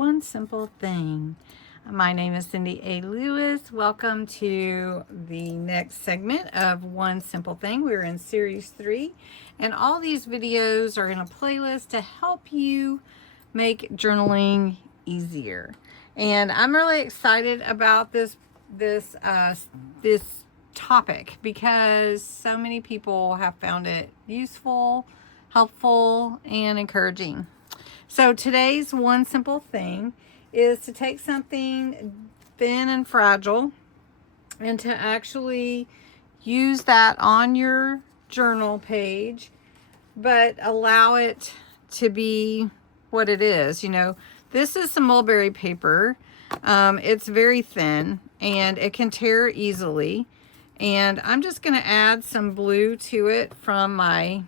One simple thing. My name is Cindy A. Lewis. Welcome to the next segment of One Simple Thing. We're in series 3, and all these videos are in a playlist to help you make journaling easier. And I'm really excited about this topic because so many people have found it useful, helpful, and encouraging. So today's one simple thing is to take something thin and fragile and to actually use that on your journal page, but allow it to be what it is. You know, this is some mulberry paper. It's very thin and it can tear easily. And I'm just going to add some blue to it from my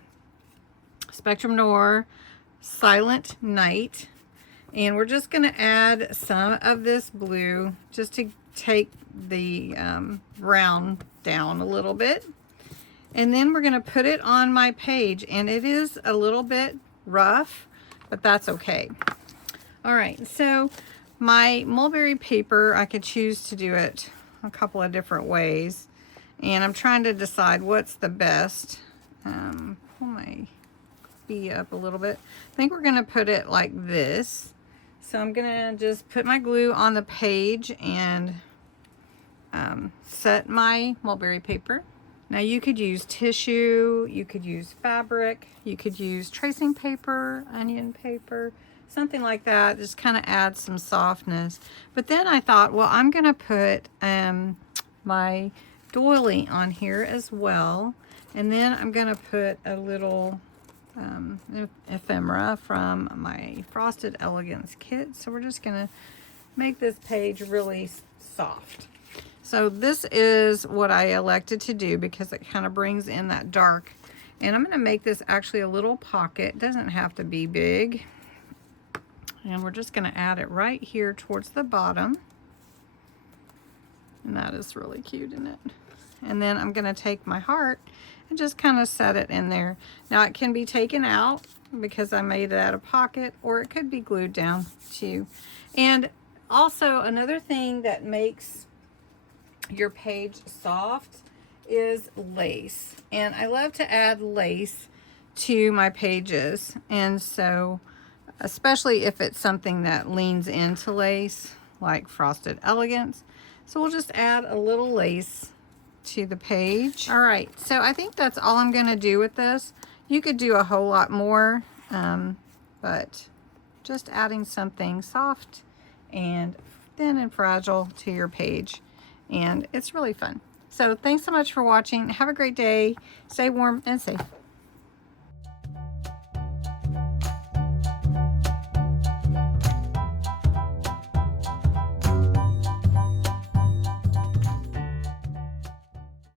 Spectrum Noir Silent Night, and we're just going to add some of this blue just to take the brown down a little bit, and then we're going to put it on my page. And it is a little bit rough, but that's okay. All right, so my mulberry paper, I could choose to do it a couple of different ways, and I'm trying to decide what's the best. Pull my up a little bit. I think we're going to put it like this. So I'm going to just put my glue on the page and set my mulberry paper. Now you could use tissue, you could use fabric, you could use tracing paper, onion paper, something like that. Just kind of add some softness. But then I thought, well, I'm going to put my doily on here as well. And then I'm going to put a little ephemera from my Frosted Elegance kit. So we're just going to make this page really soft. So this is what I elected to do because it kind of brings in that dark. And I'm going to make this actually a little pocket. It doesn't have to be big. And we're just going to add it right here towards the bottom. And that is really cute, isn't it? And then I'm going to take my heart and just kind of set it in there. Now it can be taken out because I made it out of pocket, or it could be glued down too. And also another thing that makes your page soft is lace. And I love to add lace to my pages. And so, especially if it's something that leans into lace, like Frosted Elegance. So we'll just add a little lace to the page. All right, so I think that's all I'm going to do with this. You could do a whole lot more, but just adding something soft and thin and fragile to your page, and it's really fun. So thanks so much for watching. Have a great day. Stay warm and safe.